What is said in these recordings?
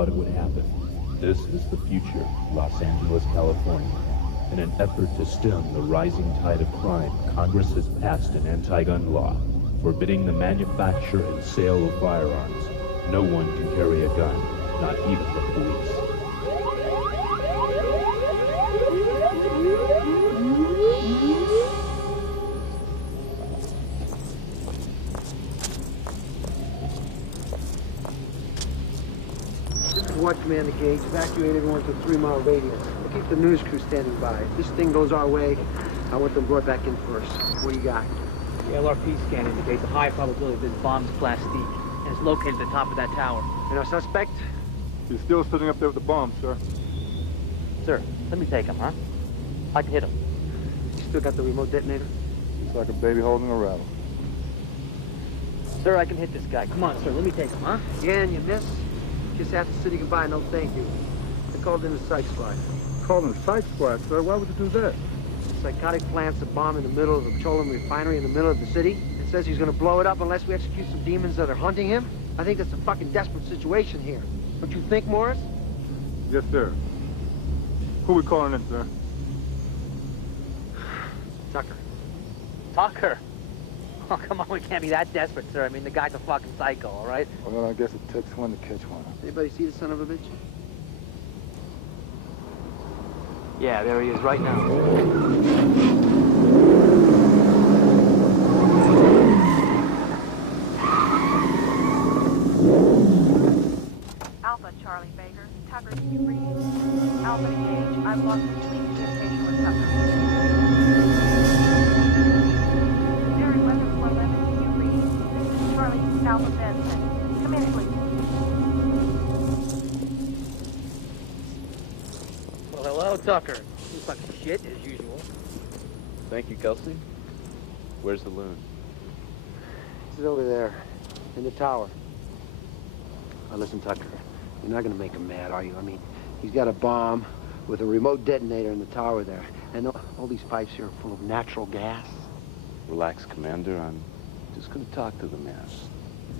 thought it would happen. This is the future, Los Angeles, California. In an effort to stem the rising tide of crime, Congress has passed an anti-gun law, forbidding the manufacture and sale of firearms. No one can carry a gun, not even the police. Watch Commander Gage, evacuate everyone to a 3-mile radius. We'll keep the news crew standing by. If this thing goes our way, I want them brought back in first. What do you got? The LRP scan indicates a high probability this bomb's plastique, and it's located at the top of that tower. And our suspect? He's still sitting up there with the bomb, sir. Sir, let me take him, huh? I can hit him. You still got the remote detonator? It's like a baby holding a rattle. Sir, I can hit this guy. Come on, sir, let me take him, huh? Yeah, and you miss? Just after city goodbye, no thank you. They called in the psych squad. Called him psych squad, sir. Why would you do that? The psychotic plants a bomb in the middle of a petroleum refinery in the middle of the city. It says he's gonna blow it up unless we execute some demons that are hunting him. I think that's a fucking desperate situation here. Don't you think, Morris? Yes, sir. Who we calling in, sir? Tucker. Tucker? Oh, come on, we can't be that desperate, sir. I mean, the guy's a fucking psycho, all right? Well, I guess it takes one to catch one. Anybody see the son of a bitch? Yeah, there he is right now. Alpha, Charlie Baker. Tucker, can you read? Alpha to Gage. I've lost complete communication with Tucker. Jerry Weather 411, can you read? This is Charlie, Alpha Benson. Come in, please. Well, hello, Tucker. You fucking shit, as usual. Thank you, Kelsey. Where's the loon? He's over there, in the tower. Now listen, Tucker, you're not gonna make him mad, are you? I mean, he's got a bomb with a remote detonator in the tower there. And all these pipes here are full of natural gas. Relax, Commander. I'm just gonna talk to the man.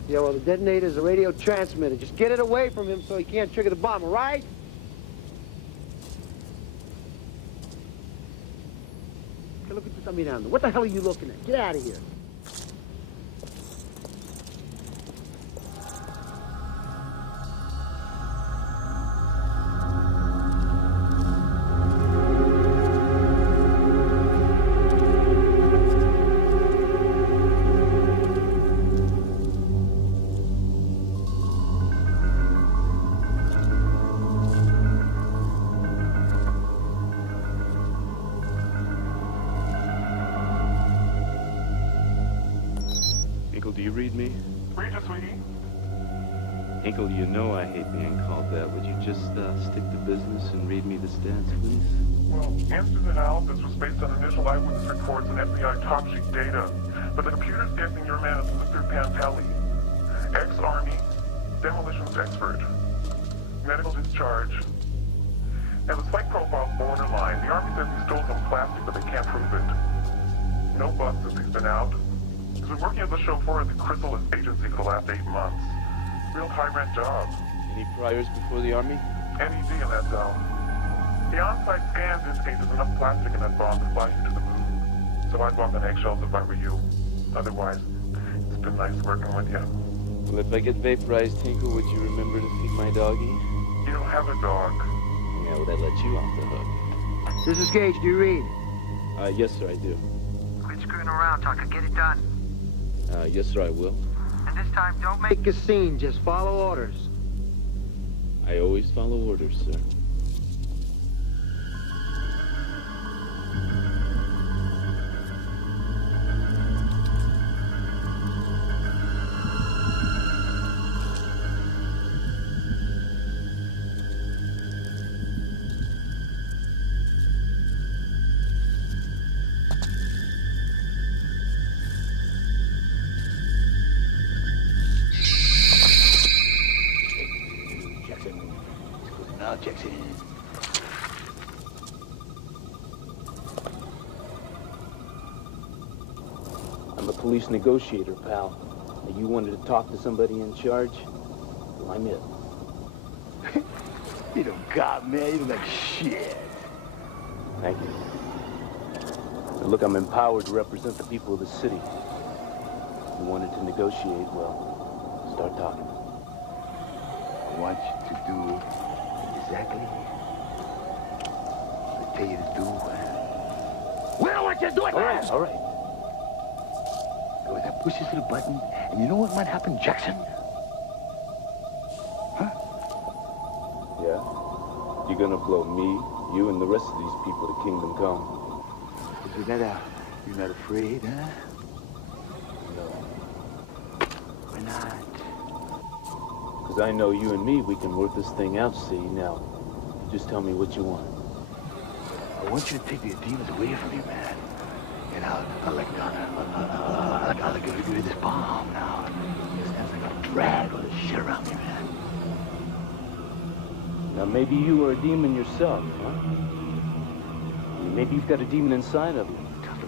Yeah, well, the detonator's a radio transmitter. Just get it away from him so he can't trigger the bomb, all right? Okay, look at the dummy down there. What the hell are you looking at? Get out of here. Do you read me? Read you, sweetie. Hinkle, you know I hate being called that. Would you just stick to business and read me the stats, please? Well, instant analysis was based on initial eyewitness reports and FBI top sheet data, but the computer's guessing your man is Mr. Pantelli, ex-Army, demolitions expert, medical discharge, and the psych profile's borderline. The Army says he stole some plastic, but they can't prove it. No busts since he's been out. He's been working as a chauffeur at the Chrysalis agency for the last 8 months. Real high-rent job. Any priors before the Army? NED in that zone. The on-site scans indicate there's enough plastic in that bomb to fly you to the moon. So I'd walk on eggshells if I were you. Otherwise, it's been nice working with you. Well, if I get vaporized, Hinkle, would you remember to feed my doggy? You don't have a dog. Yeah, would I let you off the hook? This is Gage. Do you read? Yes, sir, I do. Quit screwing around, Tucker. Get it done. Yes, sir, I will. And this time, don't make a scene. Just follow orders. I always follow orders, sir. Jackson. I'm a police negotiator, pal. You wanted to talk to somebody in charge? Well, I'm it. You don't got, man. You look like shit. Thank you. Now, look, I'm empowered to represent the people of the city. If you wanted to negotiate, well, start talking. I want you to do exactly what I tell you to do. Well, I want you to do it, man! All right. Go there, push this little button, and you know what might happen, Jackson? Huh? Yeah? You're gonna blow me, you, and the rest of these people to Kingdom Come. You're not afraid, huh? No. Why not? Because I know you and me, we can work this thing out, see? Now, just tell me what you want. I want you to take these demons away from me, man. And I'll give you this bomb now. It's like a drag all this shit around me, man. Now, maybe you are a demon yourself, huh? Maybe you've got a demon inside of you.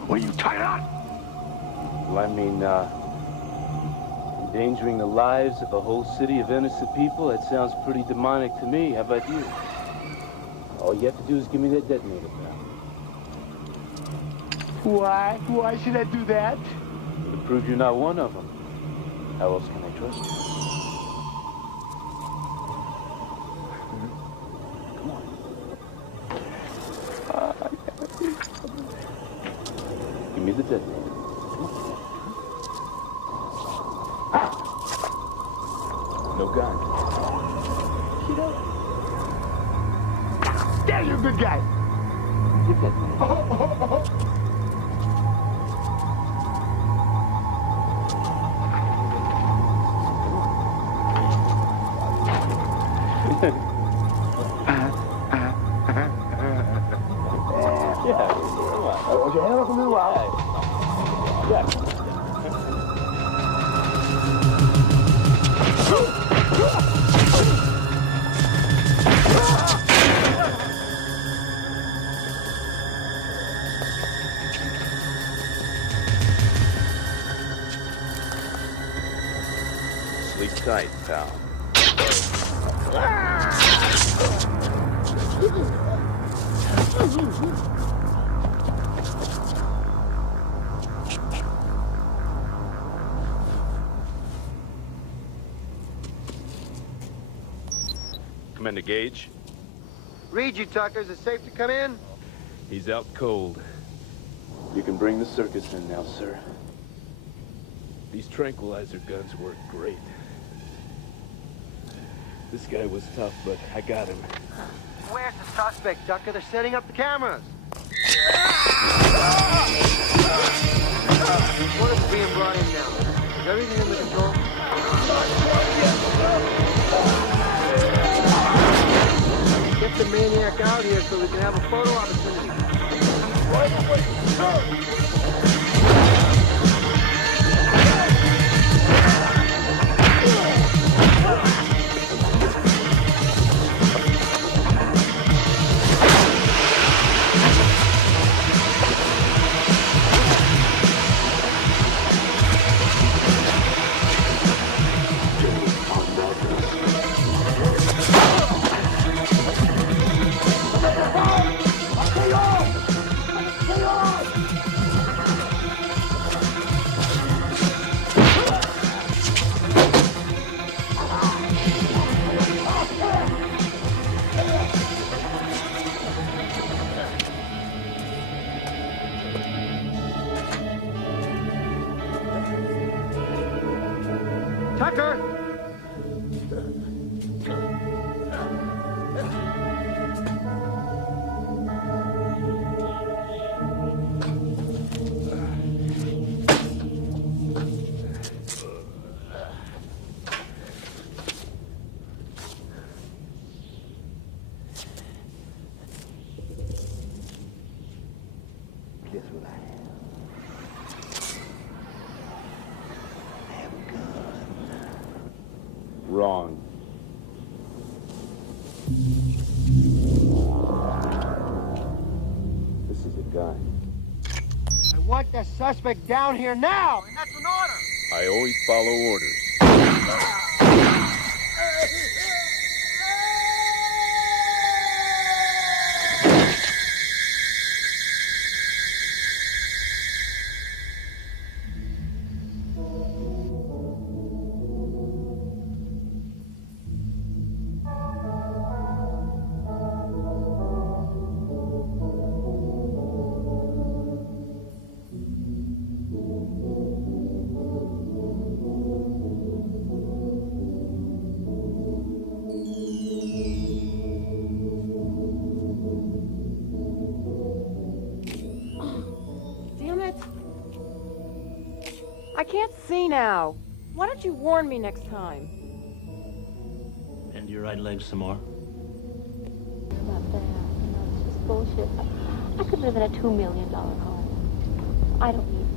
What are you talking about? Well, I mean, endangering the lives of a whole city of innocent people, that sounds pretty demonic to me. How about you? All you have to do is give me that detonator, pal. Why? Why should I do that? To prove you're not one of them. How else can I trust you? Come on. Give me the detonator. No gun. There, you're a good guy. Give that. Yeah, come on. I want your hand up a little while. Yeah. Sleep tight, pal. Commander Gage. Read you, Tucker. Is it safe to come in? He's out cold. You can bring the circus in now, sir. These tranquilizer guns work great. This guy was tough, but I got him. Where's the suspect, Tucker? They're setting up the cameras. What is being brought in now? Is everything under control? Get the maniac out here so we can have a photo opportunity. Tucker! Guess what I have? I have a gun. Wrong. This is a gun. I want the suspect down here now, and that's an order. I always follow orders. I can't see now. Why don't you warn me next time? Bend your right leg some more. About that. You know, it's just bullshit. I could live in a $2 million home. I don't need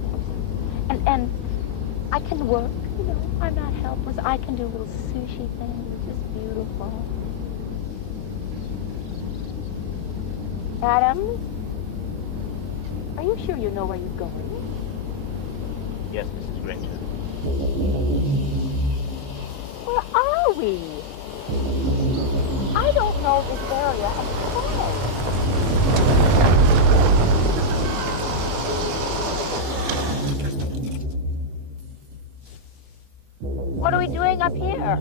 this. And I can work, you know. I'm not helpless. I can do little sushi things. It's just beautiful. Adam? Are you sure you know where you're going? Yes, Mrs. Granger. Where are we? I don't know this area at all. What are we doing up here?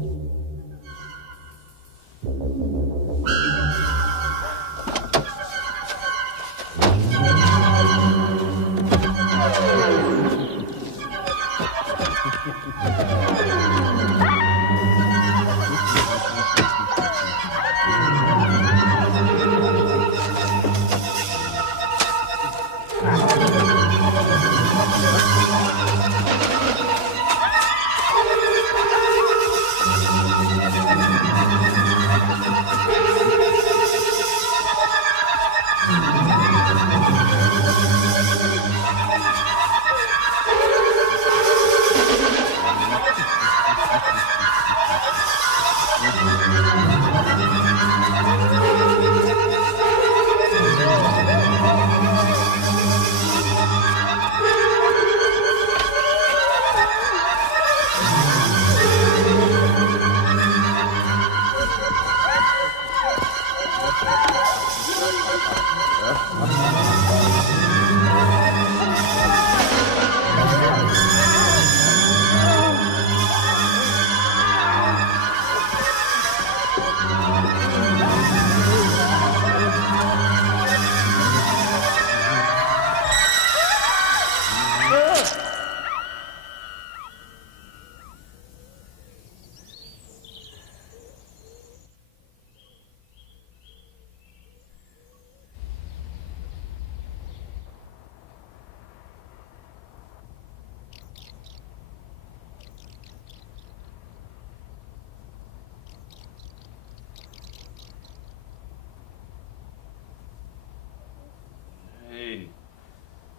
Hey,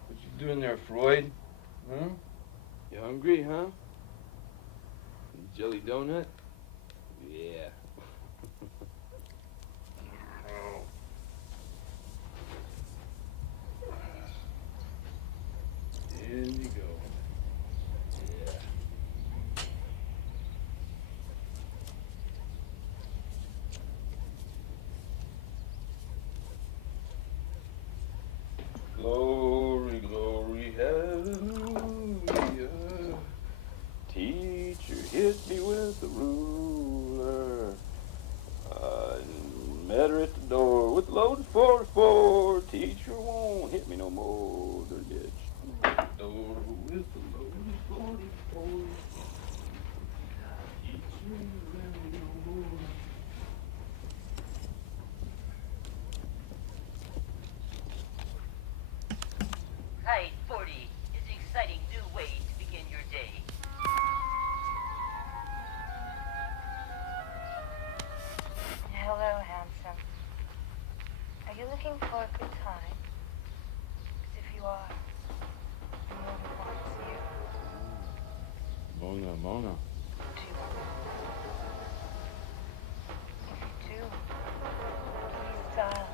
what you doing there, Freud? Huh? You hungry, huh? Jelly donut? Yeah. There you go. Yeah. Glory, glory, hallelujah. Teacher hit me with the ruler. I met her at the door with load 44. Teacher won't hit me no more. The bitch. Door with the load 44. Teacher won't hit me no more. Height 40 is an exciting new way to begin your day. Hello, handsome. Are you looking for a good time? Because if you are, the movie wants you. Mona, Mona. Do you want me? If you do, please dial.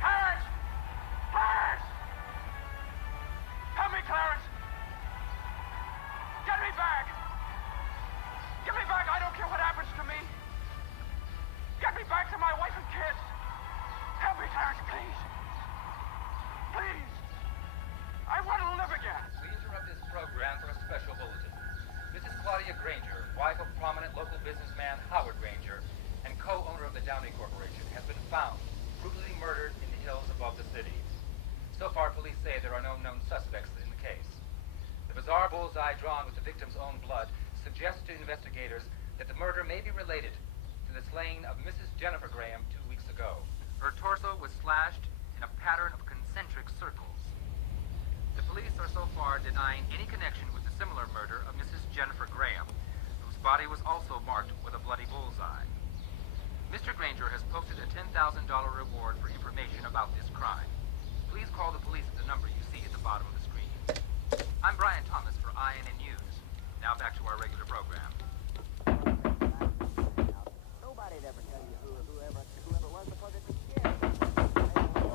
Clarence! Clarence! Help me, Clarence! Get me back! Get me back! I don't care what happens to me! Get me back to my wife and kids! Help me, Clarence, please! Please! I want to live again! We interrupt this program for a special bulletin. Mrs. Claudia Granger, wife of prominent local businessman Howard Granger, and co-owner of the Downey Corporation, has been found brutally murdered in the hills above the city. So far, police say there are no known suspects in the case. The bizarre bullseye drawn with the victim's own blood suggests to investigators that the murder may be related to the slaying of Mrs. Jennifer Graham 2 weeks ago. Her torso was slashed in a pattern of concentric circles. The police are so far denying any connection with the similar murder of Mrs. Jennifer Graham, whose body was also marked with a bloody bullseye. Mr. Granger has posted a $10,000 reward for information about this crime. Please call the police at the number you see at the bottom of the screen. I'm Brian Thomas for INN News. Now back to our regular program. Nobody'd ever tell you whoever was before they could scare.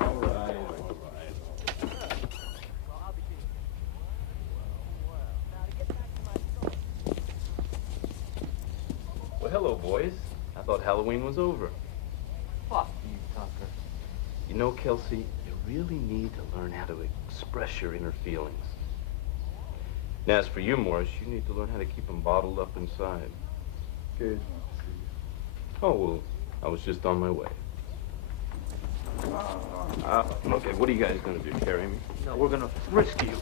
All right. Well, I'll be seeing you. Well. Now, to get back to my story. Well, hello, boys. I thought Halloween was over. Fuck you, Tucker. You know, Kelsey, you really need to learn how to express your inner feelings. Now, as for you, Morris, you need to learn how to keep them bottled up inside. Good. Oh, well, I was just on my way. Okay, what are you guys gonna do, carry me? No, we're gonna frisk you.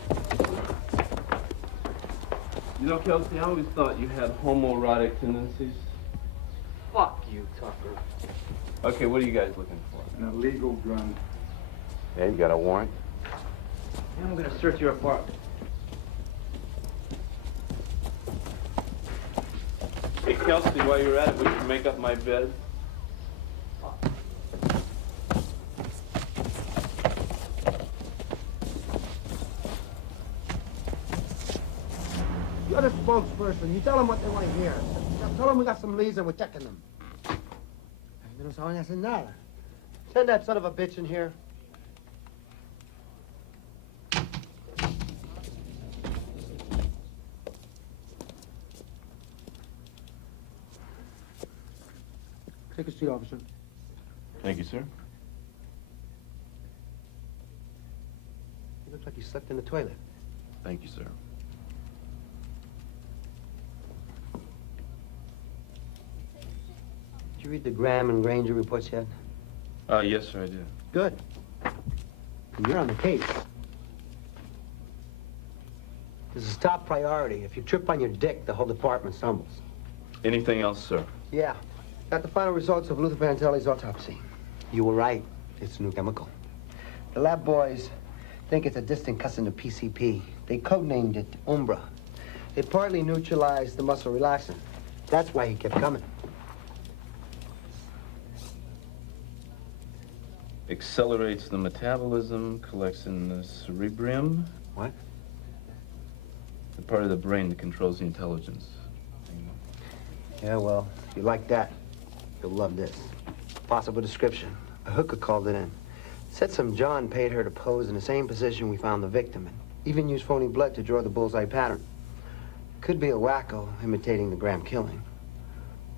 You know, Kelsey, I always thought you had homoerotic tendencies. Fuck you, Tucker. Okay, what are you guys looking for? An illegal gun. Yeah, you got a warrant? And we're gonna search your apartment. Hey, Kelsey, while you're at it, would you make up my bed? You're the spokesperson. You tell them what they want to hear. Tell them we got some leads and we're checking them. No saben hacer nada. Send that son of a bitch in here. Take a seat, officer. Thank you, sir. You look like you slept in the toilet. Thank you, sir. Did you read the Graham and Granger reports yet? Yes, sir, I did. Good. You're on the case. This is top priority. If you trip on your dick, the whole department stumbles. Anything else, sir? Yeah. Got the final results of Luther Pantelli's autopsy. You were right. It's a new chemical. The lab boys think it's a distant cousin to PCP. They codenamed it Umbra. It partly neutralized the muscle relaxant. That's why he kept coming. Accelerates the metabolism, collects in the cerebrium. What? The part of the brain that controls the intelligence. Yeah, well, if you like that, you'll love this. Possible description. A hooker called it in. Said some John paid her to pose in the same position we found the victim in. Even used phony blood to draw the bullseye pattern. Could be a wacko imitating the Graham killing.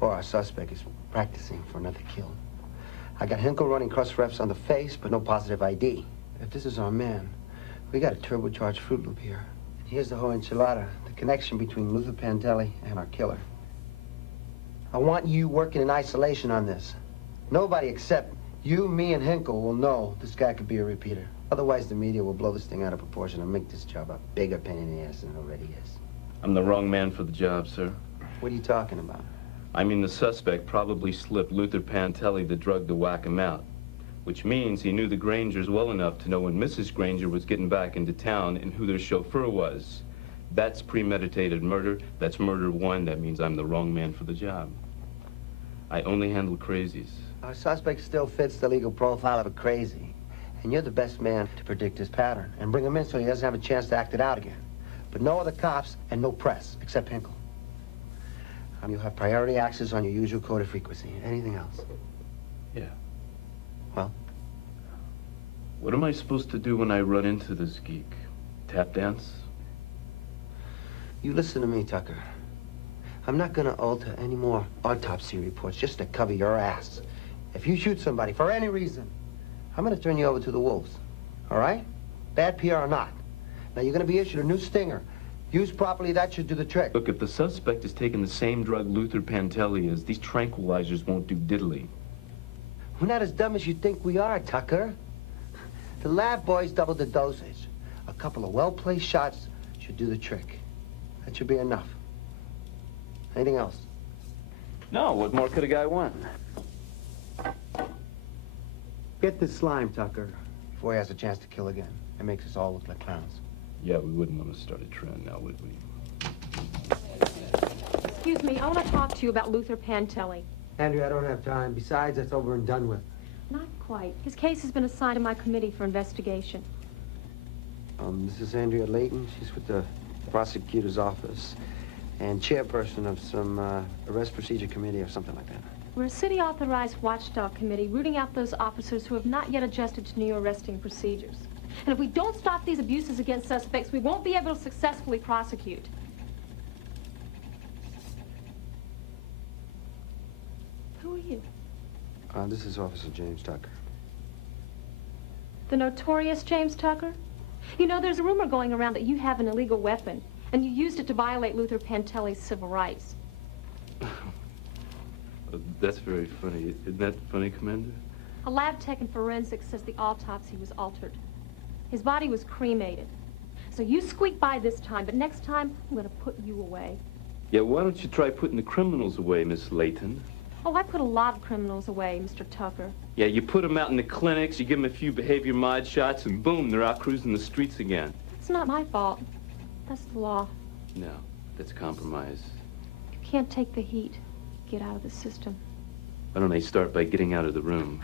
Or our suspect is practicing for another kill. I got Hinkle running cross-refs on the face, but no positive ID. If this is our man, we got a turbocharged Fruit Loop here. And here's the whole enchilada, the connection between Luther Pantelli and our killer. I want you working in isolation on this. Nobody except you, me, and Hinkle will know this guy could be a repeater. Otherwise, the media will blow this thing out of proportion and make this job a bigger pain in the ass than it already is. I'm the wrong man for the job, sir. What are you talking about? I mean, the suspect probably slipped Luther Pantelli the drug to whack him out, which means he knew the Grangers well enough to know when Mrs. Granger was getting back into town and who their chauffeur was. That's premeditated murder. That's murder one. That means I'm the wrong man for the job. I only handle crazies. Our suspect still fits the legal profile of a crazy. And you're the best man to predict his pattern and bring him in so he doesn't have a chance to act it out again. But no other cops and no press, except Hinkle. You'll have priority access on your usual coded frequency. Anything else? Yeah. Well? What am I supposed to do when I run into this geek? Tap dance? You listen to me, Tucker. I'm not gonna alter any more autopsy reports just to cover your ass. If you shoot somebody for any reason, I'm gonna turn you over to the wolves. All right? Bad PR or not. Now, you're gonna be issued a new stinger. Used properly, that should do the trick. Look, if the suspect is taking the same drug Luther Pantelli is, these tranquilizers won't do diddly. We're not as dumb as you think we are, Tucker. The lab boys doubled the dosage. A couple of well-placed shots should do the trick. That should be enough. Anything else? No, what more could a guy want? Get this slime, Tucker, before he has a chance to kill again. It makes us all look like clowns. Yeah, we wouldn't want to start a trend now, would we? Excuse me, I want to talk to you about Luther Pantelli. Andrea, I don't have time. Besides, that's over and done with. Not quite. His case has been assigned to my committee for investigation. This is Andrea Layton. She's with the prosecutor's office and chairperson of some arrest procedure committee or something like that. We're a city-authorized watchdog committee rooting out those officers who have not yet adjusted to new arresting procedures. And if we don't stop these abuses against suspects, we won't be able to successfully prosecute. Who are you? This is Officer James Tucker. The notorious James Tucker? You know, there's a rumor going around that you have an illegal weapon, and you used it to violate Luther Pantelli's civil rights. That's very funny. Isn't that funny, Commander? A lab tech in forensics says the autopsy was altered. His body was cremated. So you squeak by this time, but next time, I'm going to put you away. Yeah, why don't you try putting the criminals away, Miss Layton? Oh, I put a lot of criminals away, Mr. Tucker. Yeah, you put them out in the clinics, you give them a few behavior mod shots, and boom, they're out cruising the streets again. It's not my fault. That's the law. No, that's compromise. You can't take the heat. Get out of the system. Why don't they start by getting out of the room?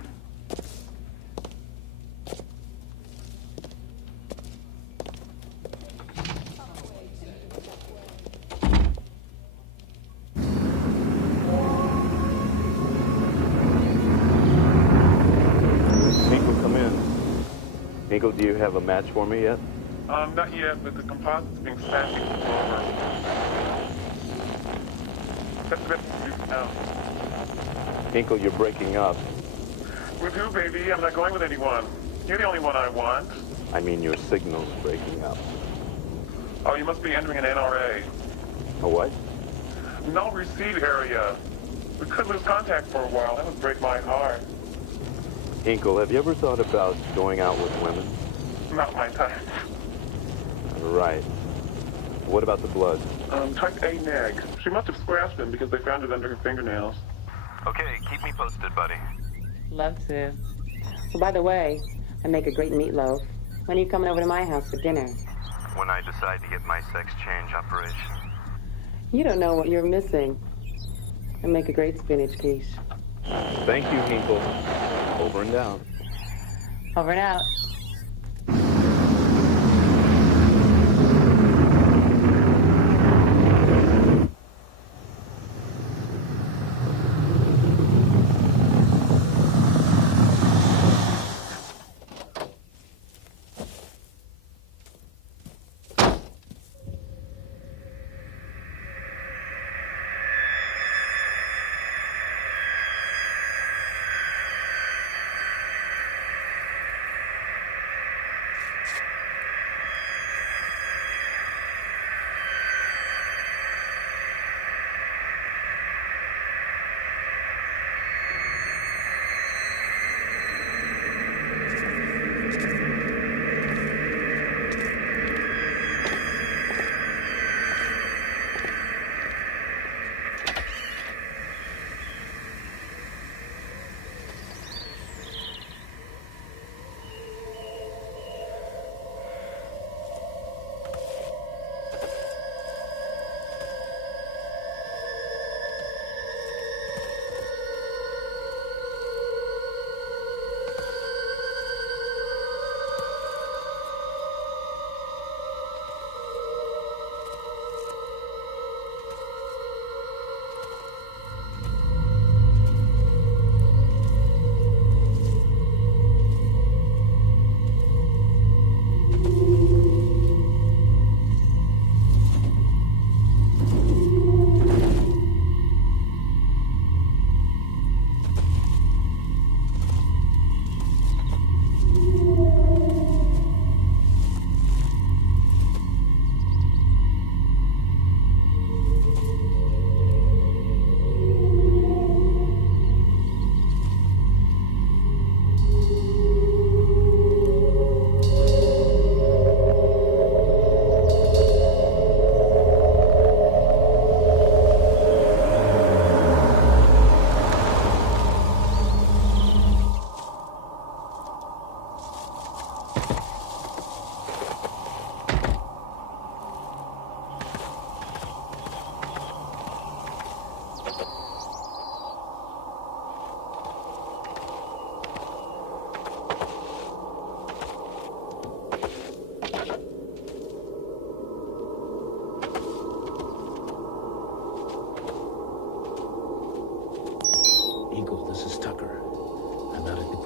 Hinkle, do you have a match for me yet? Not yet, but the composite's being stacked over. That's the best we can do now. Hinkle, you're breaking up. With who, baby? I'm not going with anyone. You're the only one I want. I mean, your signal's breaking up. Oh, you must be entering an NRA. A what? Null receive area. We could lose contact for a while. That would break my heart. Hinkle, have you ever thought about going out with women? Not my type. Right. What about the blood? Type A neg. She must have scratched him because they found it under her fingernails. Okay, keep me posted, buddy. Love to. Well, by the way, I make a great meatloaf. When are you coming over to my house for dinner? When I decide to get my sex change operation. You don't know what you're missing. I make a great spinach quiche. Thank you, Hinkle. Over and out. Over and out.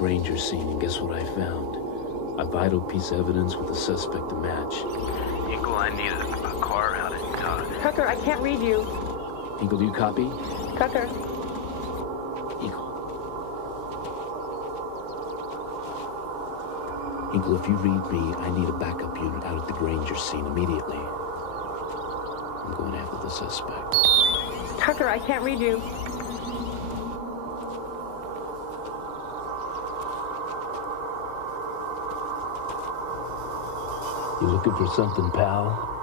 Granger scene, and guess what I found? A vital piece of evidence with a suspect to match. Eagle, I need a car out in town. Tucker, I can't read you. Eagle, do you copy? Tucker. Eagle, if you read me, I need a backup unit out at the Granger scene immediately. I'm going after the suspect. Tucker, I can't read you. You looking for something, pal?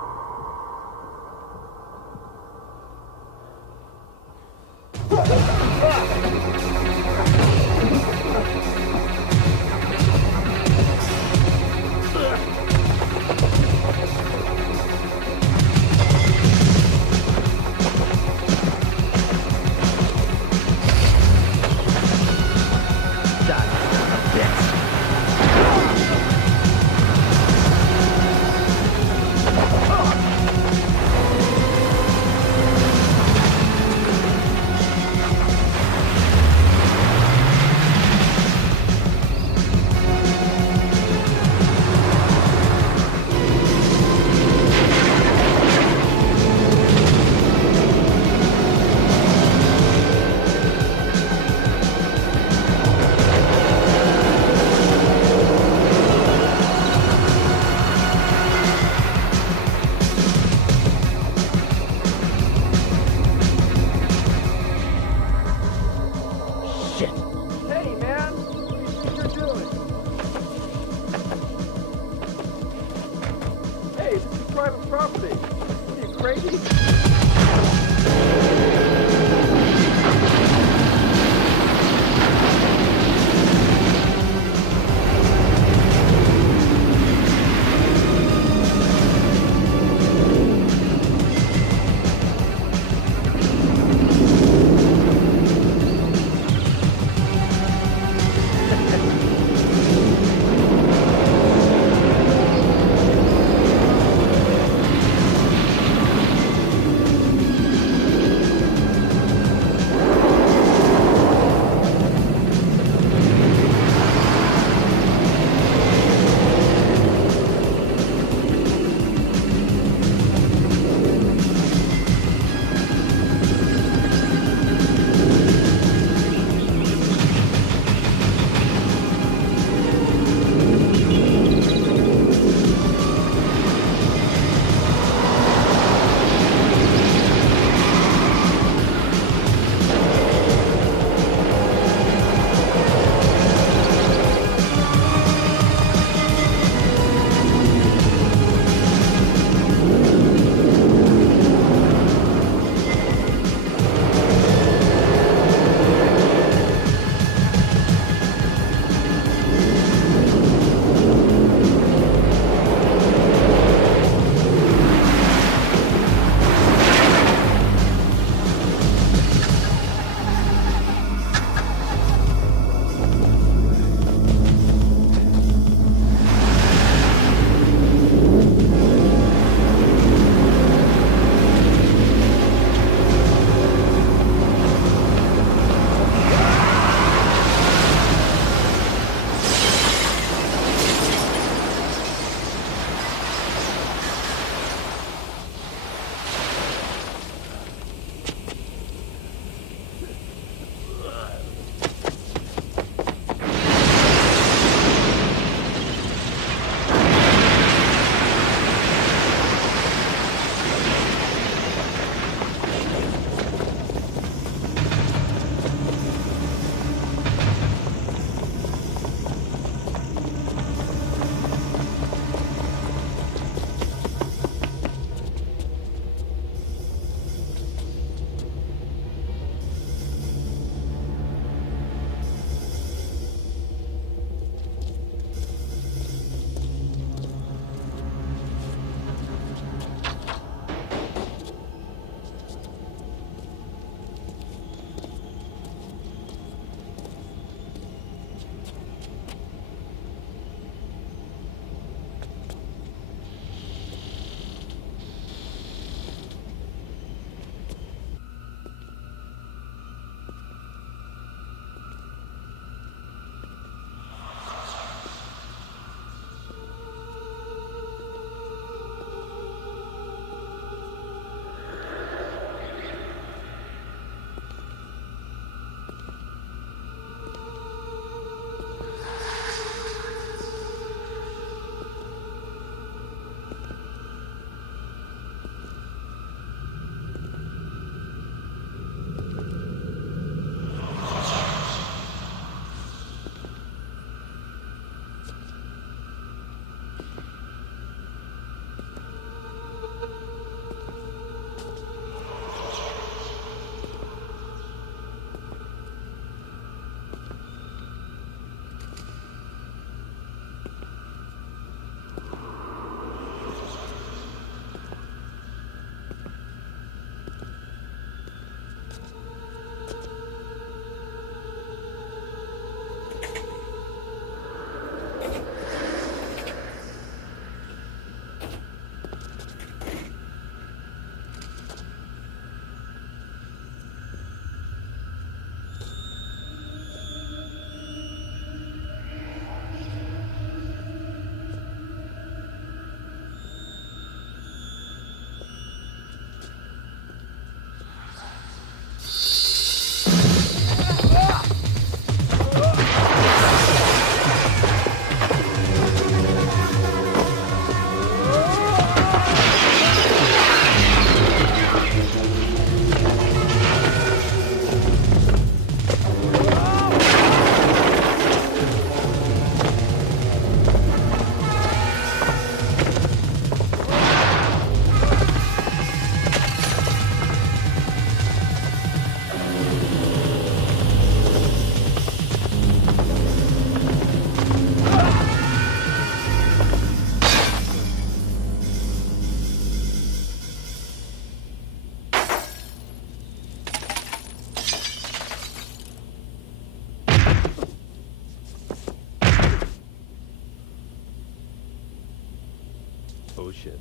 shit.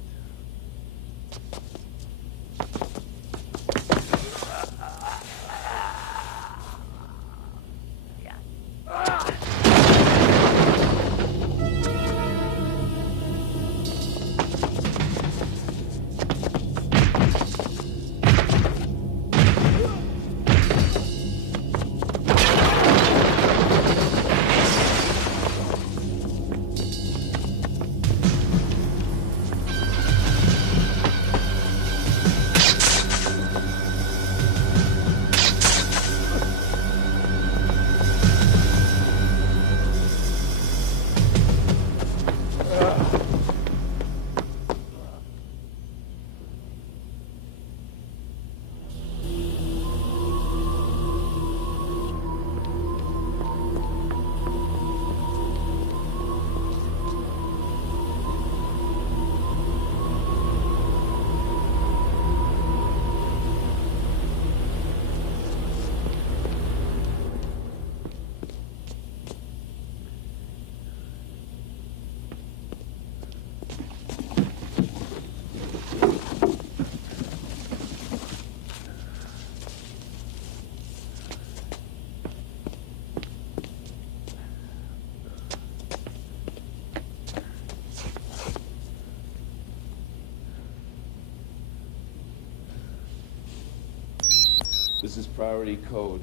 This is priority code.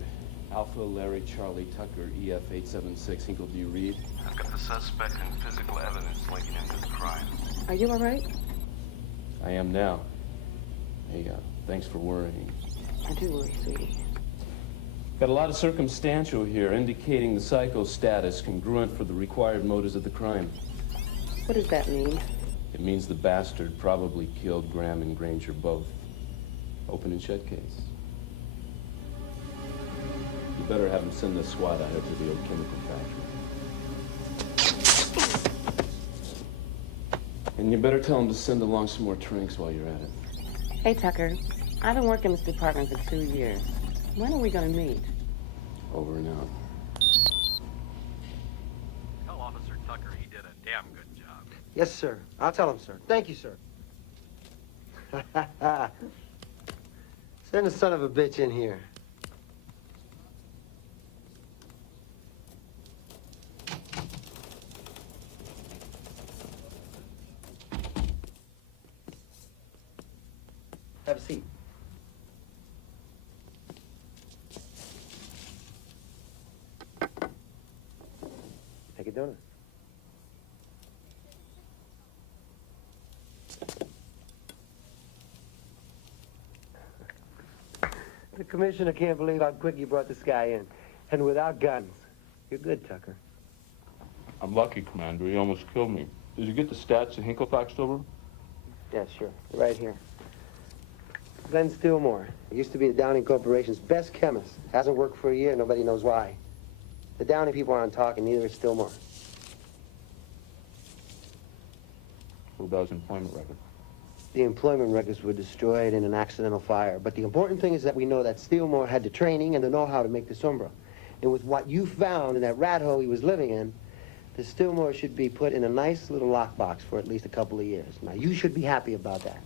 Alpha Larry Charlie Tucker, EF876. Hinkle, do you read? I've got the suspect and physical evidence linking him to the crime. Are you all right? I am now. Hey, thanks for worrying. I do worry, sweetie. Got a lot of circumstantial here indicating the psycho's status congruent for the required motives of the crime. What does that mean? It means the bastard probably killed Graham and Granger both. Open and shut case. You better have him send the SWAT out here to the old chemical factory. And you better tell him to send along some more trinks while you're at it. Hey, Tucker. I've been working this department for 2 years. When are we gonna meet? Over and out. Tell Officer Tucker he did a damn good job. Yes, sir. I'll tell him, sir. Thank you, sir. Send the son of a bitch in here. Have a seat. Take a donut. The commissioner can't believe how quick you brought this guy in. And without guns. You're good, Tucker. I'm lucky, Commander. He almost killed me. Did you get the stats that Hinkle faxed over? Yeah, sure. Right here. Glenn Stillmore. He used to be the Downing Corporation's best chemist. Hasn't worked for a year, nobody knows why. The Downing people aren't talking, neither is Stillmore. What about his employment record? The employment records were destroyed in an accidental fire. But the important thing is that we know that Stillmore had the training and the know-how to make the Sombra. And with what you found in that rat hole he was living in, the Stillmore should be put in a nice little lockbox for at least a couple of years. Now, you should be happy about that.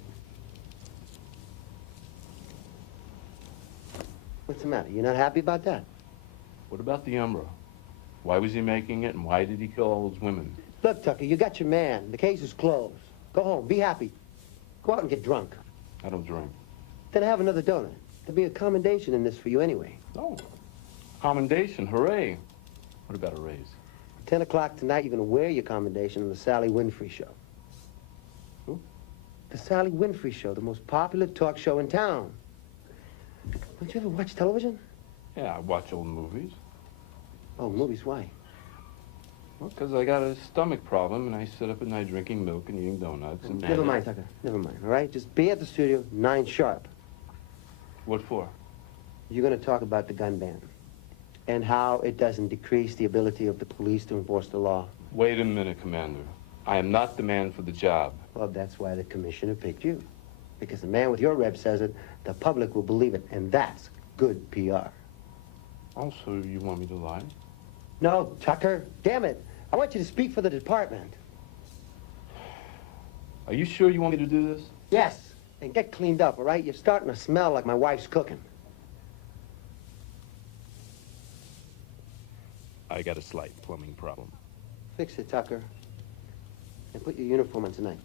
What's the matter? You're not happy about that? What about the Umbra? Why was he making it, and why did he kill all those women? Look, Tucker, you got your man. The case is closed. Go home. Be happy. Go out and get drunk. I don't drink. Then have another donut. There'll be a commendation in this for you anyway. No. Commendation, hooray. What about a raise? 10 o'clock tonight, you're going to wear your commendation on the Sally Winfrey Show. Who? The Sally Winfrey Show, the most popular talk show in town. Don't you ever watch television? Yeah, I watch old movies. Oh, movies, why? Well, because I got a stomach problem, and I sit up at night drinking milk and eating donuts. And Never mind, Tucker. Never mind, all right? Just be at the studio, 9 sharp. What for? You're going to talk about the gun ban and how it doesn't decrease the ability of the police to enforce the law. Wait a minute, Commander. I am not the man for the job. Well, that's why the commissioner picked you. Because the man with your rep says it, the public will believe it, and that's good PR. Also, you want me to lie? No, Tucker, damn it. I want you to speak for the department. Are you sure you want me to do this? Yes. And get cleaned up, all right? You're starting to smell like my wife's cooking. I got a slight plumbing problem. Fix it, Tucker. And put your uniform on tonight.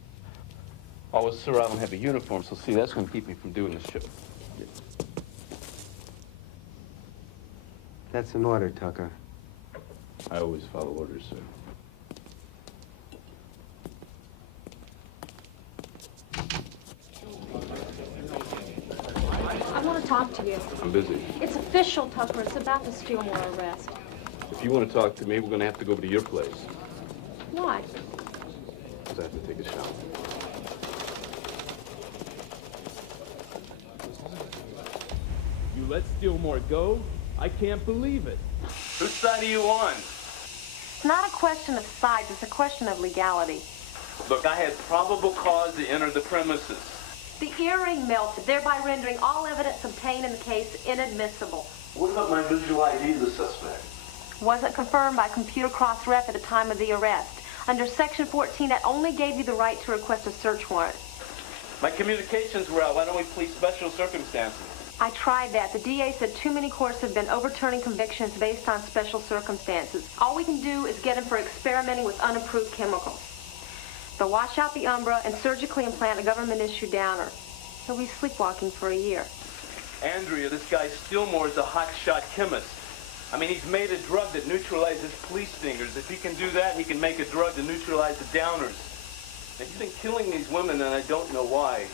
Oh, well, sir, I don't have a uniform, so see, that's going to keep me from doing the show. That's an order, Tucker. I always follow orders, sir. I want to talk to you. I'm busy. It's official, Tucker. It's about the Steelmore arrest. If you want to talk to me, we're going to have to go over to your place. Why? Because I have to take a shower. You let Steelmore go? I can't believe it. Whose side are you on? It's not a question of size. It's a question of legality. Look, I had probable cause to enter the premises. The earring melted, thereby rendering all evidence obtained in the case inadmissible. What about my visual ID of the suspect? Wasn't confirmed by computer cross-ref at the time of the arrest. Under Section 14, that only gave you the right to request a search warrant. My communications were out. Why don't we plead special circumstances? I tried that. The DA said too many courts have been overturning convictions based on special circumstances. All we can do is get him for experimenting with unapproved chemicals. They'll wash out the umbra and surgically implant a government-issued downer. He'll be sleepwalking for a year. Andrea, this guy Steelmore is a hotshot chemist. I mean, he's made a drug that neutralizes police stingers. If he can do that, he can make a drug to neutralize the downers. Now, he's been killing these women, and I don't know why.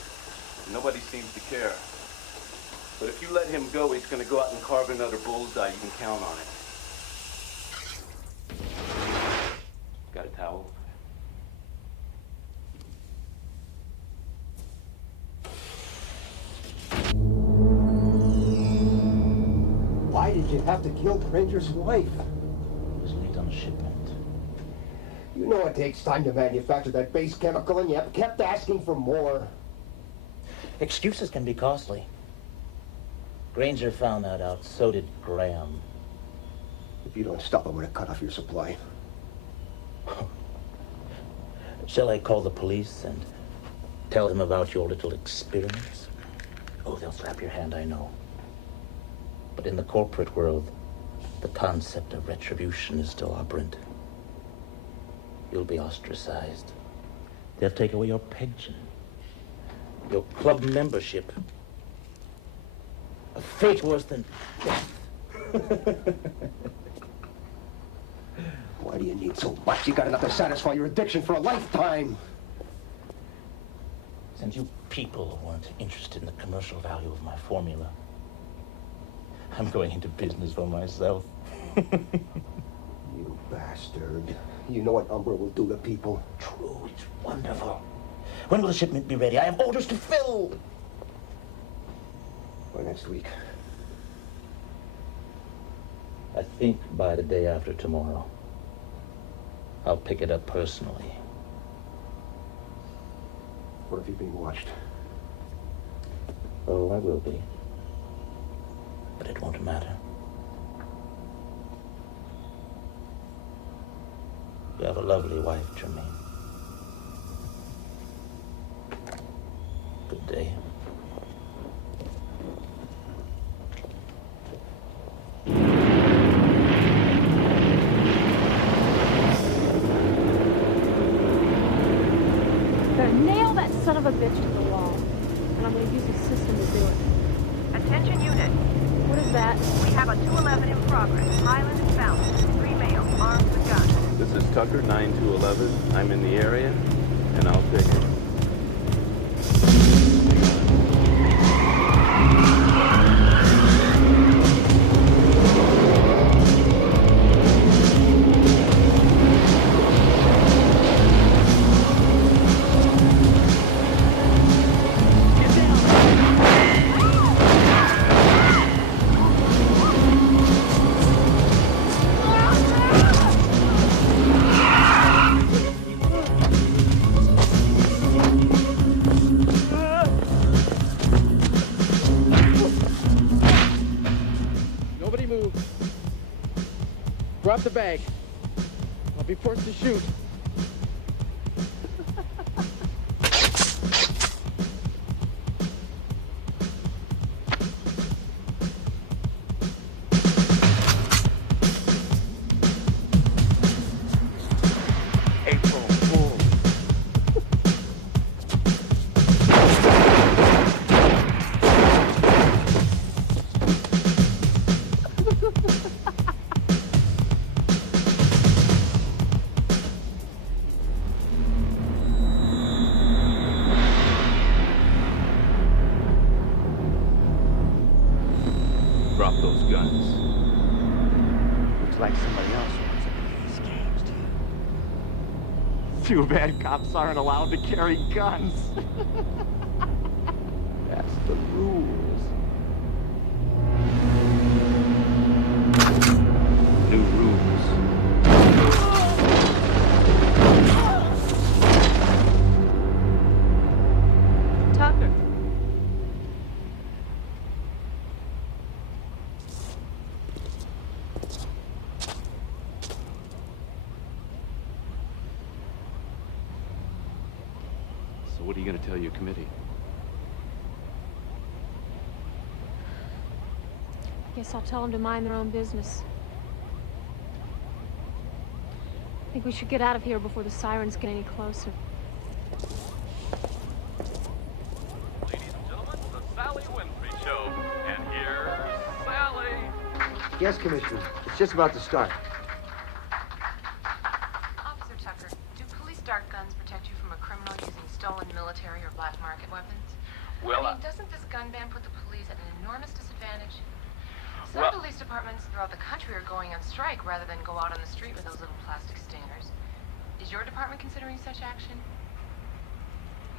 Nobody seems to care. But if you let him go, he's going to go out and carve another bullseye. You can count on it. Got a towel? Why did you have to kill Granger's wife? It was late on the shipment. You know it takes time to manufacture that base chemical, and you have kept asking for more. Excuses can be costly. Granger found that out, so did Graham. If you don't stop, I'm going to cut off your supply. Shall I call the police and tell them about your little experiments? Oh, they'll slap your hand, I know. But in the corporate world, the concept of retribution is still operant. You'll be ostracized. They'll take away your pension, your club membership. A fate worse than death. Why do you need so much? You got enough to satisfy your addiction for a lifetime. Since you people weren't interested in the commercial value of my formula, I'm going into business for myself. You bastard. You know what Umbra will do to people. True, it's wonderful. When will the shipment be ready? I have orders to fill. By next week. I think by the day after tomorrow. I'll pick it up personally. What if you're being watched? Oh, I will be. But it won't matter. You have a lovely wife, Jermaine. Good day. Nail that son of a bitch to the wall. And I'm going to use a system to do it. Attention unit. What is that? We have a 211 in progress. Highland is found. 3 male, armed with guns. This is Tucker, 9211. I'm in the area, and I'll take it. Drop the bag. I'll be forced to shoot. Too bad cops aren't allowed to carry guns. That's the rules. New rules. Tucker. So what are you going to tell your committee? Guess I'll tell them to mind their own business. I think we should get out of here before the sirens get any closer. Ladies and gentlemen, the Sally Winfrey Show. And here's Sally. Yes, Commissioner. It's just about to start. Officer Tucker, do police dart guns protect you from a criminal using stolen military or black market weapons? Well, I mean, doesn't this gun ban put the police at an enormous disadvantage? Some Well- police departments throughout the country are going on strike rather than go out on the street with those little plastic stingers. Is your department considering such action?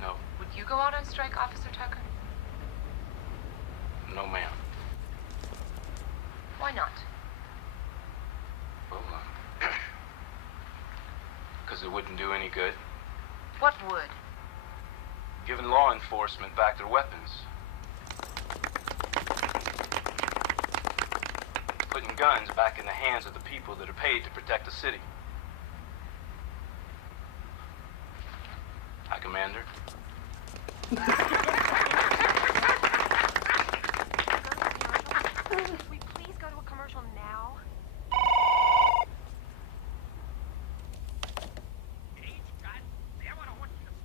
No. Would you go out on strike, Officer Tucker? No, ma'am. Why not? Well, because it wouldn't do any good. What would? Giving law enforcement back their weapons. Putting guns back in the hands of the people that are paid to protect the city. Hi, Commander. Could we please go to a commercial now?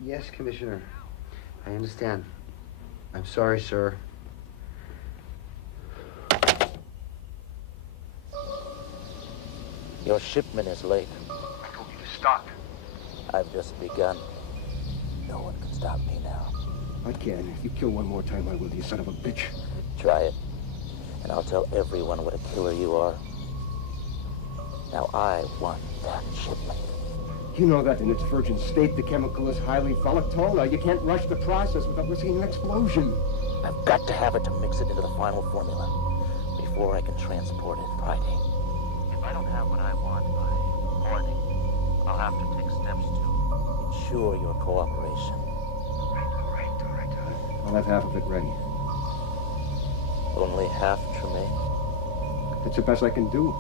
Yes, Commissioner. I understand. I'm sorry, sir. Your shipment is late. I told you to stop. I've just begun. No one can stop me now. I can. If you kill one more time, I will, you son of a bitch. Try it, and I'll tell everyone what a killer you are. Now I want that shipment. You know that in its virgin state, the chemical is highly volatile. Now, you can't rush the process without risking an explosion. I've got to have it to mix it into the final formula before I can transport it Friday. If I don't have what I want by morning, I'll have to take steps to ensure your cooperation. All right. I'll have half of it ready. Only half, Tremaine? That's the best I can do.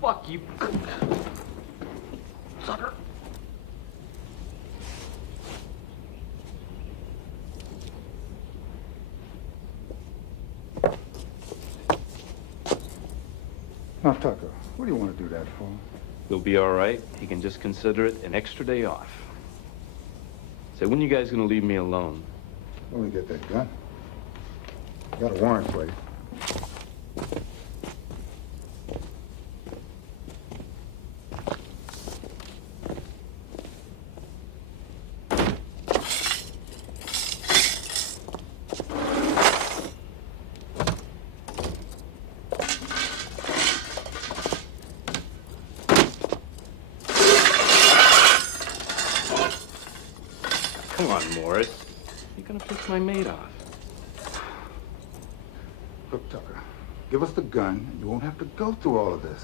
Fuck you. Sucker. Now, Tucker, what do you want to do that for? He'll be all right. He can just consider it an extra day off. Say, when you guys gonna leave me alone? When we get that gun. Got a warrant for you. Come on, Morris. You're gonna piss my mate off. Look, Tucker, give us the gun, and you won't have to go through all of this.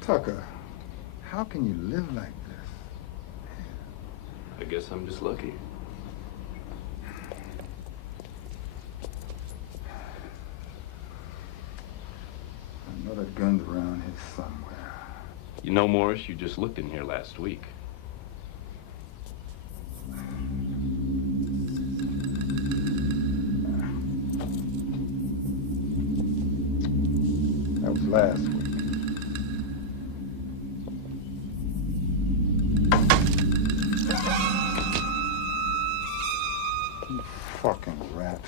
Tucker, how can you live like this? I guess I'm just lucky. I know that gun's around here somewhere. You know, Morris, you just looked in here last week. That was last week. You fucking rat.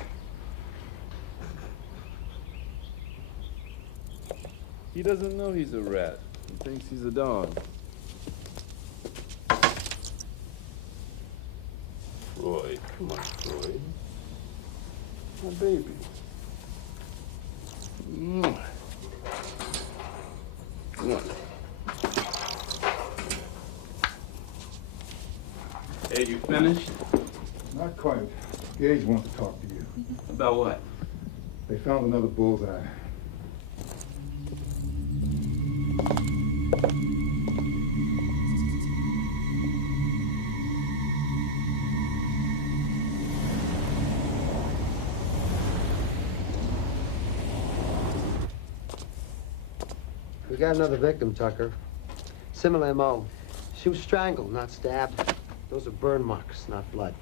He doesn't know he's a rat. He thinks he's a dog. Freud, come on, Freud. My baby. Come on. Hey, you finished? Not quite. Gage wants to talk to you. About what? They found another bullseye. We got another victim, Tucker. Similar MO. She was strangled, not stabbed. Those are burn marks, not blood.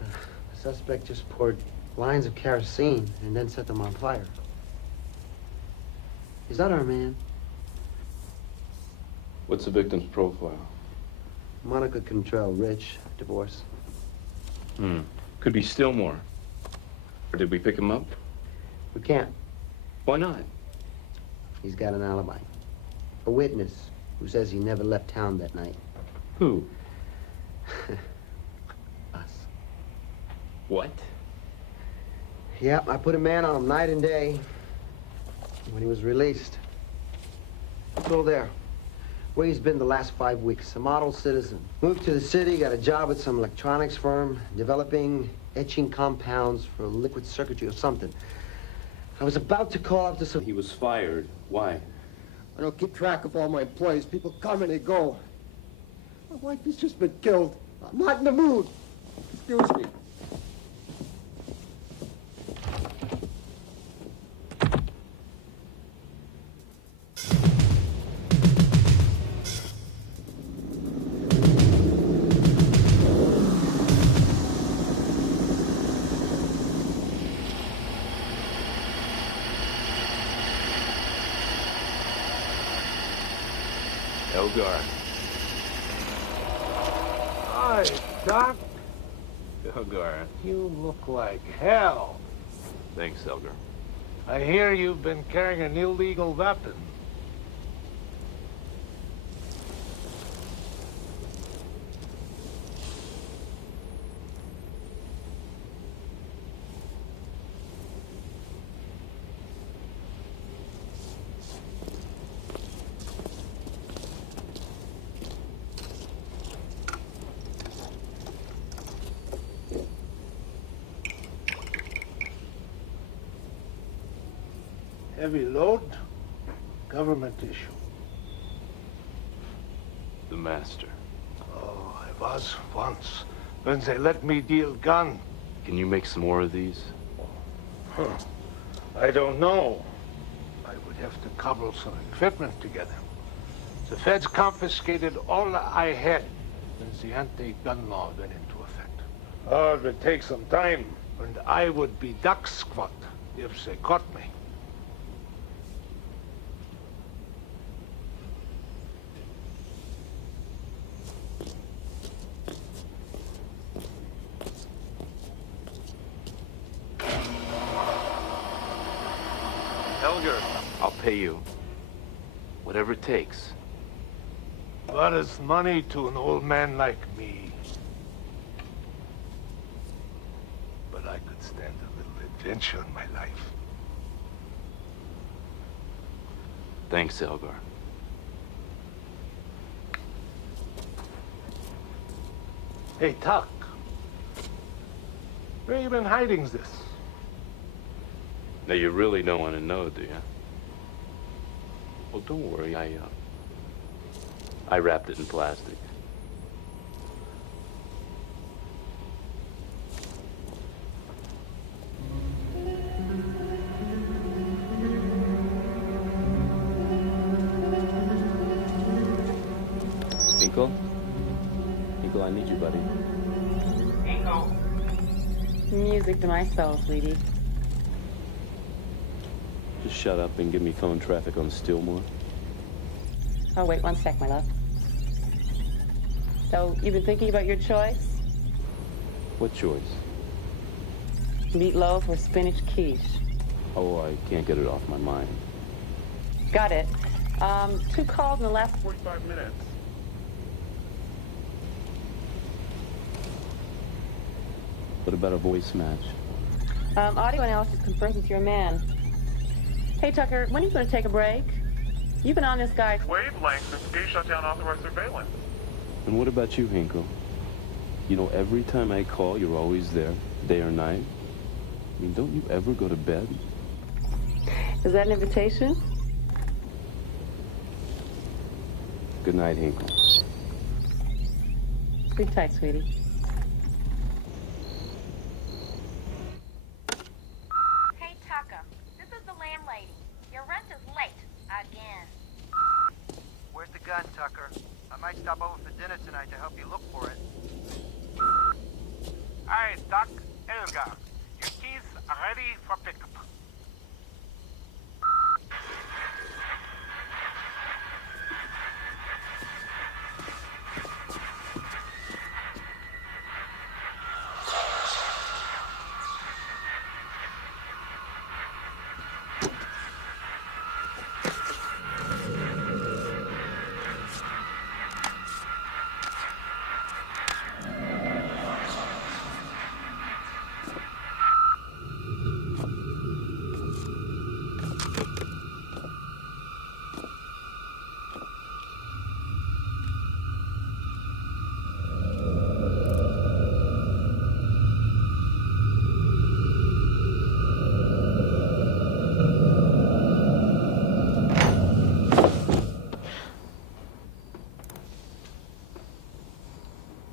The suspect just poured lines of kerosene and then set them on fire. Is that our man? What's the victim's profile? Monica Cantrell, rich, divorce. Could be Stillmore. Or did we pick him up? We can't. Why not? He's got an alibi. A witness who says he never left town that night. Who? Us. What? Yeah, I put a man on him night and day when he was released. It's all there. Where he's been the last 5 weeks. A model citizen. Moved to the city, got a job at some electronics firm, developing etching compounds for liquid circuitry or something. I was about to call up to some... He was fired. Why? I don't keep track of all my employees. People come and they go. My wife has just been killed. I'm not in the mood. Excuse me. Elgar. Hi, Doc. Elgar. You look like hell. Thanks, Elgar. I hear you've been carrying an illegal weapon. Heavy load, government issue. The master. Oh, I was once, when they let me deal gun. Can you make some more of these? Huh. I don't know. I would have to cobble some equipment together. The feds confiscated all I had since the anti-gun law went into effect. Oh, it would take some time, and I would be duck squat if they caught me. Helger, I'll pay you. Whatever it takes. What is money to an old man like me? But I could stand a little adventure in my life. Thanks, Elgar. Hey, Tuck. Where you been hiding this? Now, you really don't want to know, do you? Well, don't worry. I wrapped it in plastic. Hinkle? Hinkle, I need you, buddy. Hinkle. Music to my soul, sweetie. Just shut up and give me phone traffic on Stillmore. Oh, wait 1 sec, my love. So, you've been thinking about your choice? What choice? Meatloaf or spinach quiche? Oh, I can't get it off my mind. Got it. 2 calls in the last 45 minutes. What about a voice match? Audio analysis confirms with your man. Hey, Tucker, when are you going to take a break? You've been on this guy. Wavelength since Gay shut down authorized surveillance. And what about you, Hinkle? You know, every time I call, you're always there, day or night. I mean, don't you ever go to bed? Is that an invitation? Good night, Hinkle. Sleep tight, sweetie. Hey, Tucker. This is the landlady. Your rent is late. Again. Where's the gun, Tucker? I might stop over for dinner tonight to help you look for it. Hey, Doc, Elgar. Your keys are ready for pickup.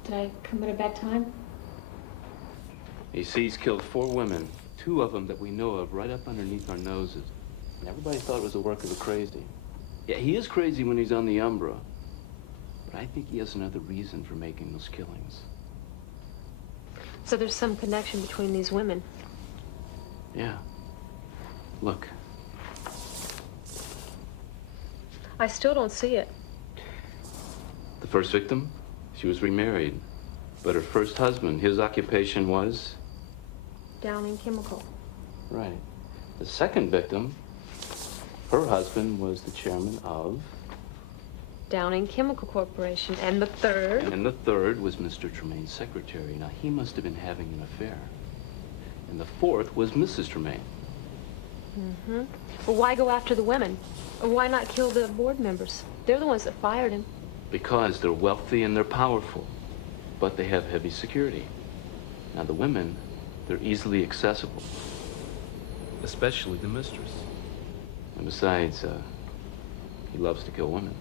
Did I come at a bad time? He's killed 4 women, 2 of them that we know of right up underneath our noses. And everybody thought it was the work of a crazy. Yeah, he is crazy when he's on the Umbra. But I think he has another reason for making those killings. So there's some connection between these women. Yeah. Look. I still don't see it. The first victim, she was remarried. But her first husband, his occupation was? Downing Chemical. Right. The second victim, her husband was the chairman of? Downing Chemical Corporation. And the third? And the third was Mr. Tremaine's secretary. Now, he must have been having an affair. And the fourth was Mrs. Tremaine. Mm-hmm. Well, why go after the women? Or why not kill the board members? They're the ones that fired him. Because they're wealthy and they're powerful. But they have heavy security. Now, the women, they're easily accessible. Especially the mistress. And besides, he loves to kill women.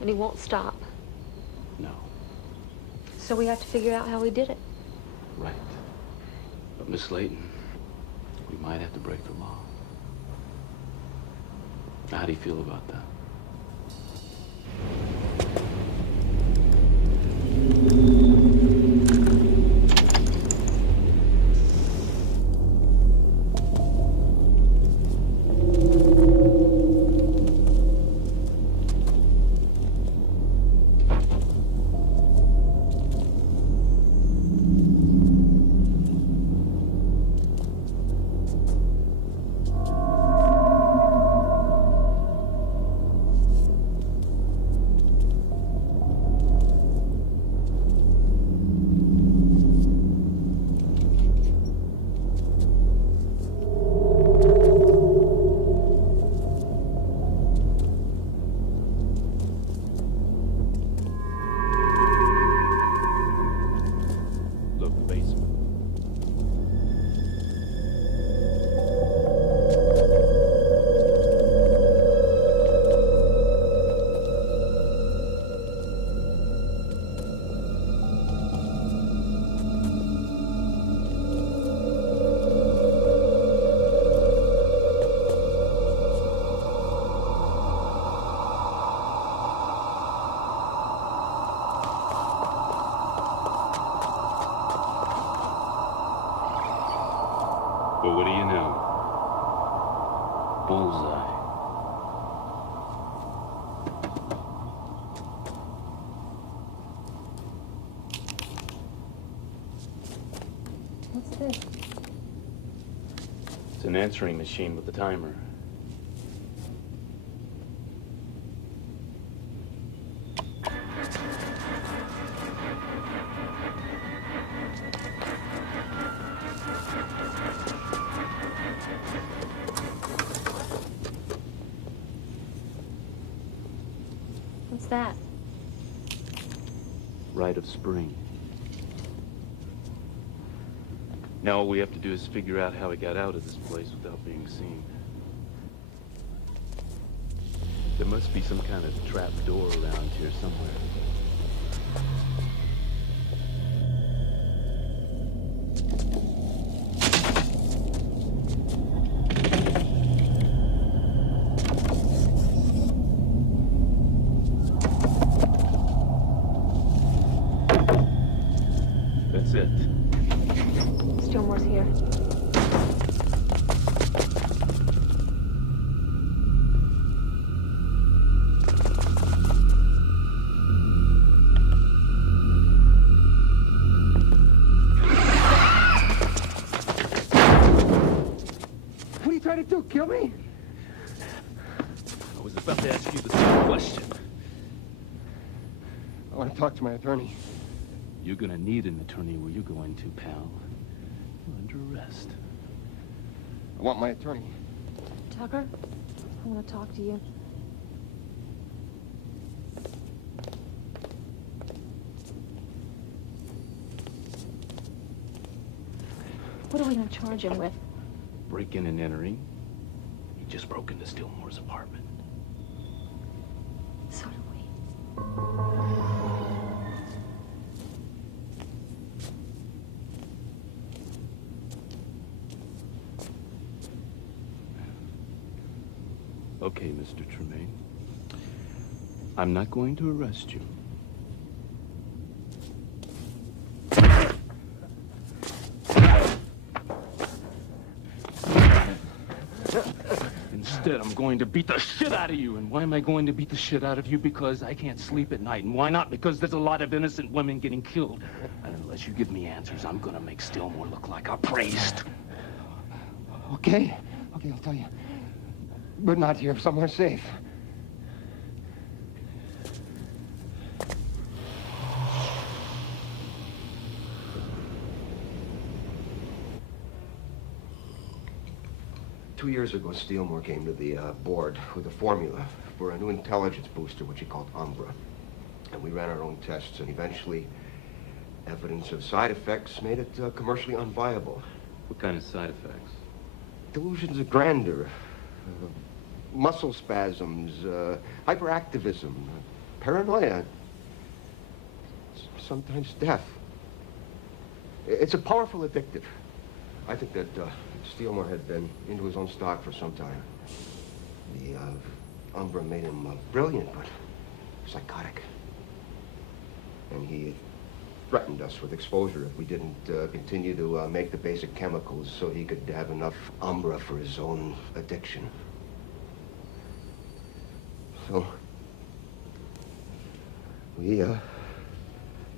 And he won't stop. No. So we have to figure out how he did it. Right. But, Miss Layton, we might have to break the law. How do you feel about that? But what do you know? Bullseye. What's this? It's an answering machine with a timer. What's that? Rite of spring. Now all we have to do is figure out how he got out of this place without being seen. There must be some kind of trap door around here somewhere. That's it. Stillmore's here. What are you trying to do, kill me? I was about to ask you the same question. I want to talk to my attorney. You're gonna need an attorney where you're going to, pal. You're under arrest. I want my attorney. Tucker, I want to talk to you. What are we going to charge him with? Breaking and entering. He just broke into Stillmore's apartment. So do we. Okay, Mr. Tremaine. I'm not going to arrest you. Instead, I'm going to beat the shit out of you. And why am I going to beat the shit out of you? Because I can't sleep at night. And why not? Because there's a lot of innocent women getting killed. And unless you give me answers, I'm gonna make Stillmore look like a priest. Okay, I'll tell you. But not here, somewhere safe. Two years ago, Steelmore came to the board with a formula for a new intelligence booster, which he called Umbra. And we ran our own tests, and eventually, evidence of side effects made it commercially unviable. What kind of side effects? Delusions of grandeur, muscle spasms, hyperactivism, paranoia, sometimes death. It's a powerful addictive. I think that Steelmore had been into his own stock for some time. The Umbra made him brilliant, but psychotic. And he threatened us with exposure if we didn't continue to make the basic chemicals so he could have enough Umbra for his own addiction. So we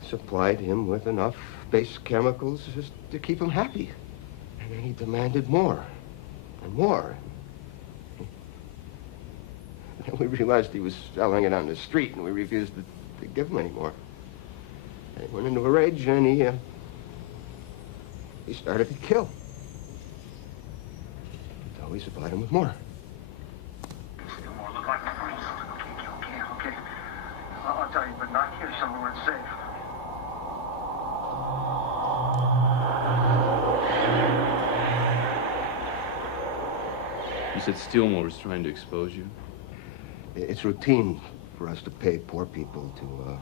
supplied him with enough base chemicals just to keep him happy. And then he demanded more and more. And we realized he was selling it on the street, and we refused to give him any more. And he went into a rage, and he started to kill. So we supplied him with more. Stillmore look like a priest. Okay. I'll tell you, but not here, somewhere it's safe. You said Steelmore was trying to expose you? It's routine for us to pay poor people to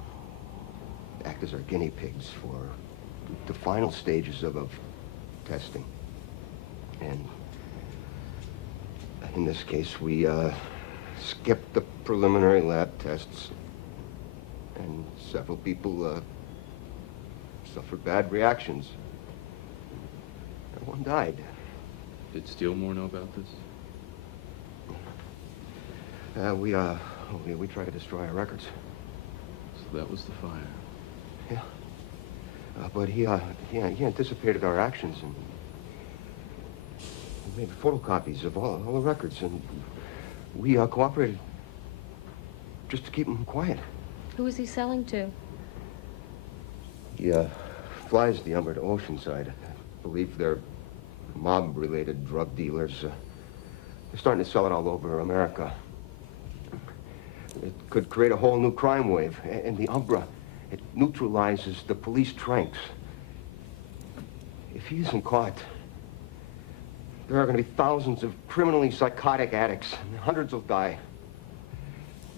act as our guinea pigs for the final stages of testing. And in this case, we skipped the preliminary lab tests, and several people suffered bad reactions. And one died. Did Steelmore know about this? We tried to destroy our records. So that was the fire. Yeah. But he anticipated our actions and he made photocopies of all the records, and we cooperated just to keep him quiet. Who is he selling to? He flies the Umbra to Oceanside. I believe they're mob-related drug dealers. They're starting to sell it all over America. It could create a whole new crime wave. And the Umbra, it neutralizes the police tranks. If he isn't caught, there are going to be thousands of criminally psychotic addicts, and hundreds will die.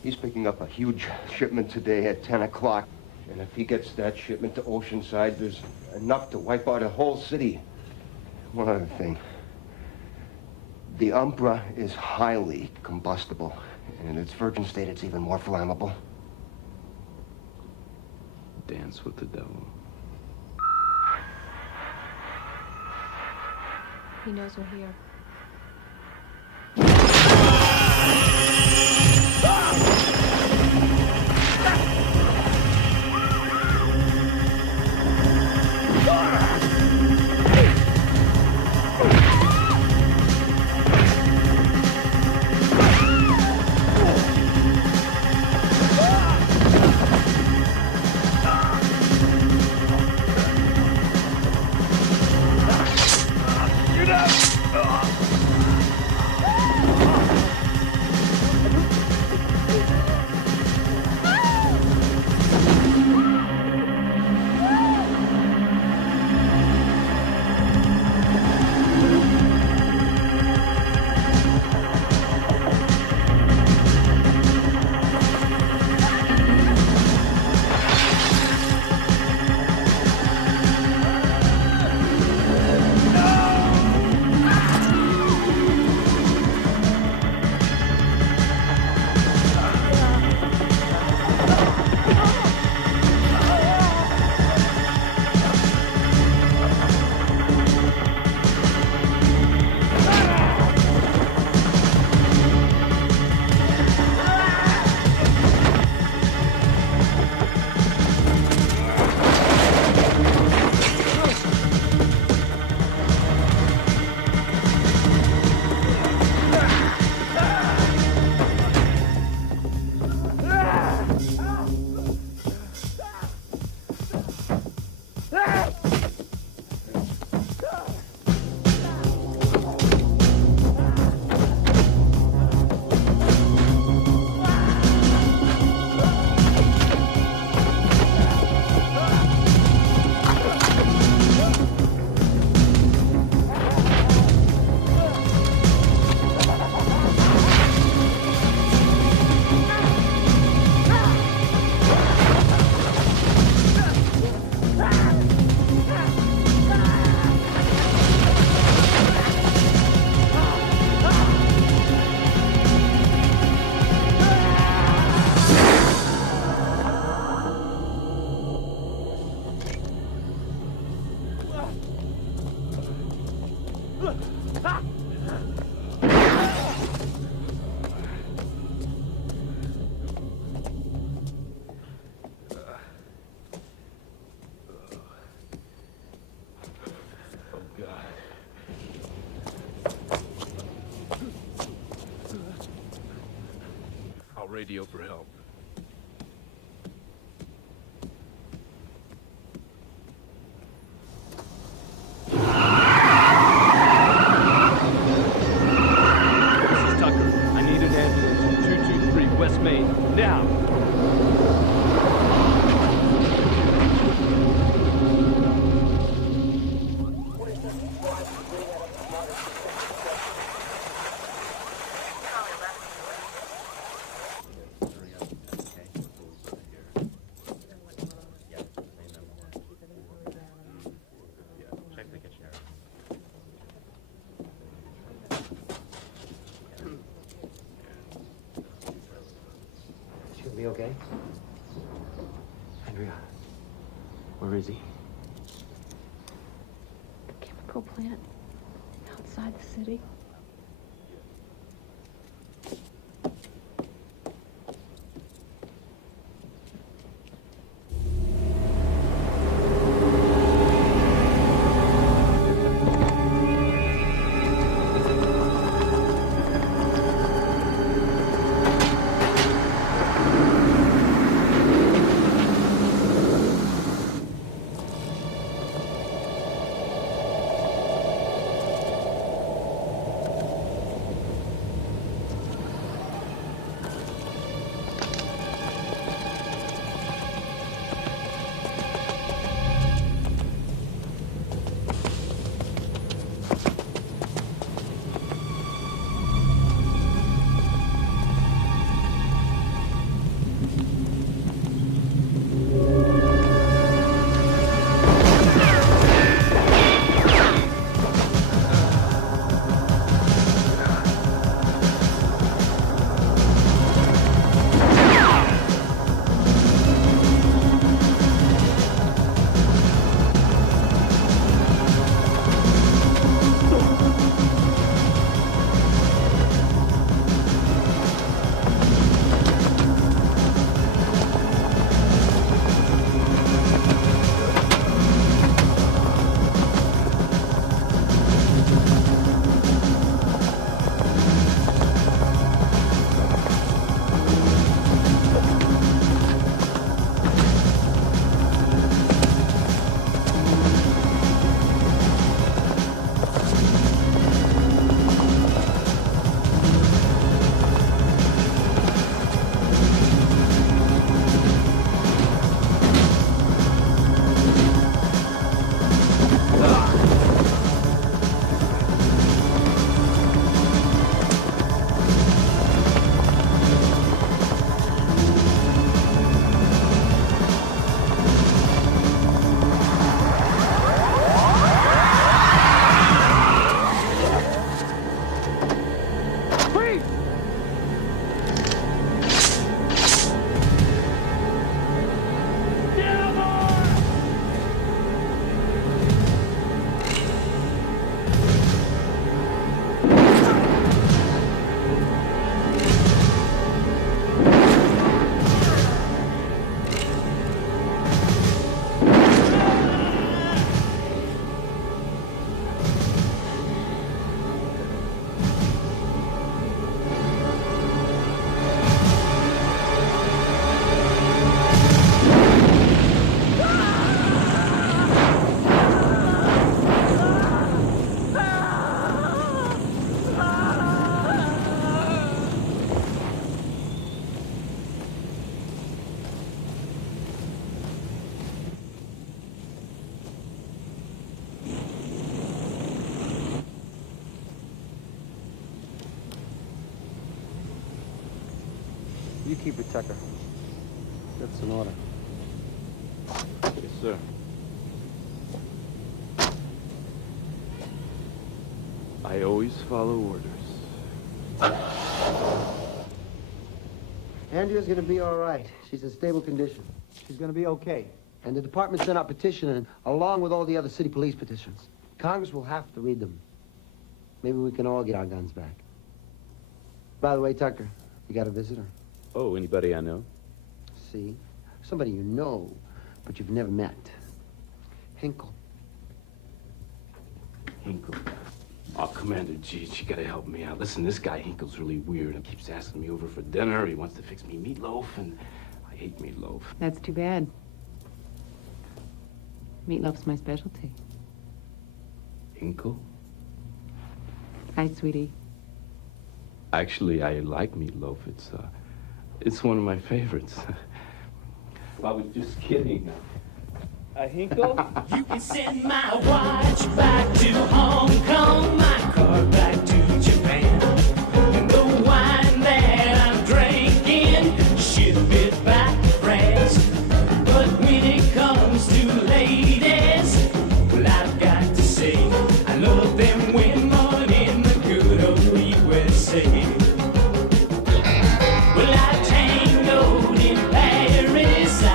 He's picking up a huge shipment today at 10 o'clock. And if he gets that shipment to Oceanside, there's enough to wipe out a whole city. One other thing. The Umbra is highly combustible. And in its virgin state, it's even more flammable. Dance with the devil. He knows we're here. Radio for help. This is Tucker. I need an ambulance in 223 West Main. Now! Be okay? Andrea, where is he? The chemical plant outside. outside the city? You keep it, Tucker. That's an order. Yes, sir. I always follow orders. Andrea's gonna be all right. She's in stable condition. She's gonna be okay. And the department sent out petition, along with all the other city police petitions. Congress will have to read them. Maybe we can all get our guns back. By the way, Tucker, you got a visitor? Oh, anybody I know? See? Somebody you know, but you've never met. Hinkle. Hinkle. Oh, Commander Jeets, you gotta help me out. Listen, this guy Hinkle's really weird. He keeps asking me over for dinner. He wants to fix me meatloaf, and I hate meatloaf. That's too bad. Meatloaf's my specialty. Hinkle? Hi, sweetie. Actually, I like meatloaf. It's one of my favorites. I was just kidding. Hinkle? You can send my watch back to Hong Kong, my car back to Japan, and the wine that I'm drinking, ship it back to France. But when it comes to ladies, well, I've got to say, I love them women in the good old USA. Well, I tangoed in Paris, I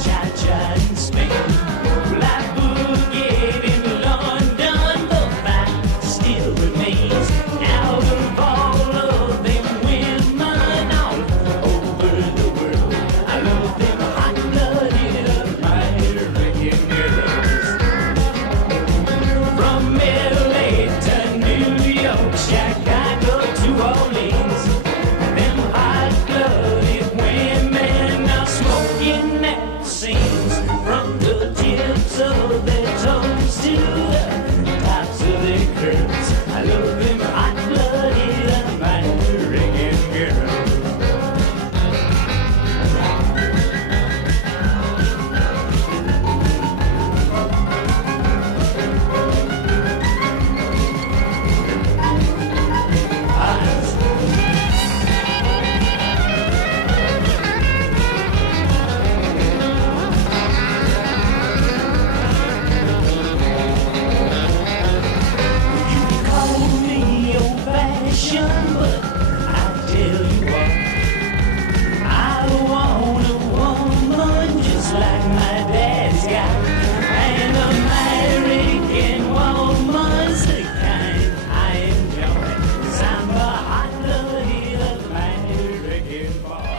cha-cha in Spain. Well, I boogied in London, the fact still remains. seams, from the tips of their toes to the tops of their curls. I love them hot-blooded American girls. But I tell you what, I want a woman just like my dad's got. An American woman's the kind I enjoy, 'cause I'm a hot-blooded American boy.